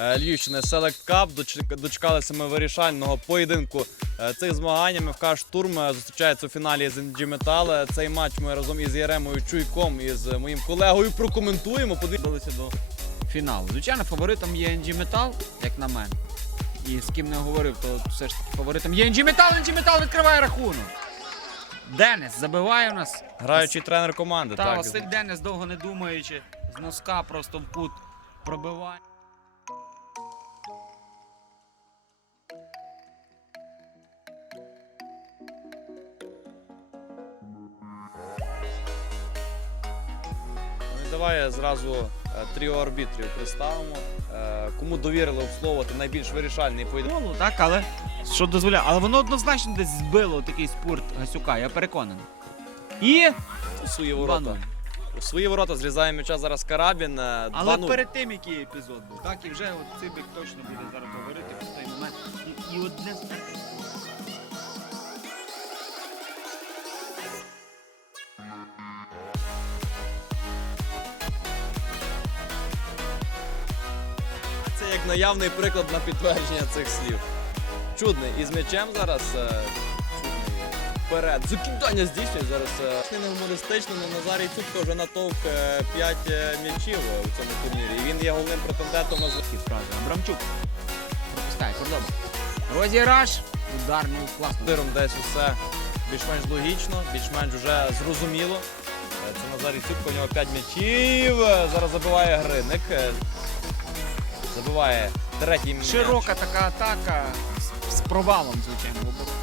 е, Львівщини Select Cup. Дочекалися ми вирішального поєдинку е, цих змагань. МФК Штурм е, зустрічається у фіналі з NG Metal. Е, Цей матч ми разом із Яремою Чуйком і з моїм колегою прокоментуємо. Подивимося до фіналу. Звичайно, фаворитом є NG Metal, як на мене. І з ким не говорив, то все ж таки фаворитом є NG Metal. NG Metal відкриває рахунок. Денис забиває у нас. граючий тренер команди. Та так. Василь Денис, довго не думаючи, з носка просто в кут пробиває. Давай зразу е, тріо арбітрів представимо. Е, Кому довірили обслуговувати найбільш вирішальний поєдинок. Голу, так, але що дозволяє? Але воно однозначно десь збило такий спорт Гасюка, я переконаний. І свої ворота. У свої ворота зрізає м'яча зараз Карабін. е, Але 2-0. перед тим, який епізод був, так, і вже от Цибик точно буде зараз говорити про той момент. І, і одне з як наявний приклад на підтвердження цих слів. Чудний. І з м'ячем зараз е, чудний. Вперед. Закидання здійснює зараз. е, Не гумористично, але Назарій Цупко вже натовк 5 м'ячів е, у цьому турнірі. І він є головним претендентом на фрази. Абрамчук пропускає Кордоба. Розіграш. Удар, ну класно. Диром десь усе більш-менш логічно, більш-менш вже зрозуміло. Це Назарій Цупко, у нього 5 м'ячів. Зараз забиває Гриник. Е, Забиває третій м'яч. Широка така атака з, з провалом, звичайно, в обороні.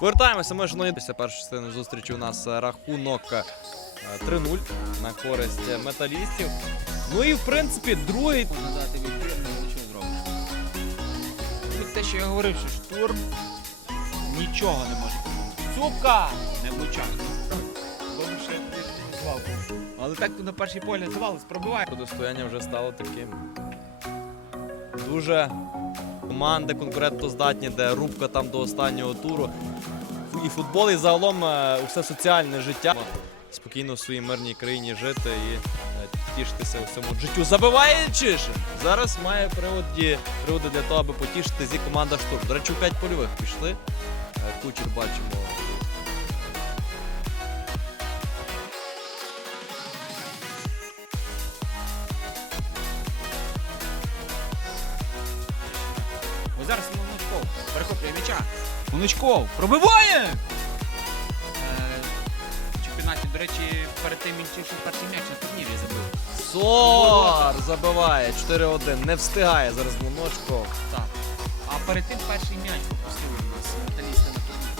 Повертаємося, ми шановні. Після першої частини зустрічі у нас е, рахунок е, 3-0 на користь е, металістів. Ну і в принципі другий. Надати відбір, ну що зробиш. Ну, Те, що я говорив, що штурм нічого не може допомогти. Цупка! Не влучає. Добре, що я назвав. Але так на перший погляд здавалось, пробиває. Протистояння вже стало таким. Дуже команди конкурентоздатні, де рубка там до останнього туру. І футбол, і загалом е, усе соціальне життя. Спокійно в своїй мирній країні жити і е, тішитися у цьому життю. Забиває Чишин. Зараз має приводі, приводи для того, аби потішитися і команда штурм. До речі, 5 польових пішли. Е, Кучер бачимо. Ось зараз Луничков перехоплює м'яча. Луничков пробиває! Перед тим він ще перший м'яч на турнірі забив. Сор забиває 4-1. Не встигає зараз Моночко. Так. А перед тим перший м'яч пропустили у нас металісти на турнірі.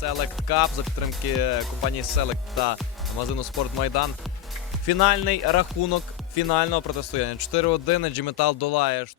Select Cup за підтримки компанії Select та магазину Спорт Майдан. Фінальний рахунок фінального протистояння. 4-1 G-Metal долає шту.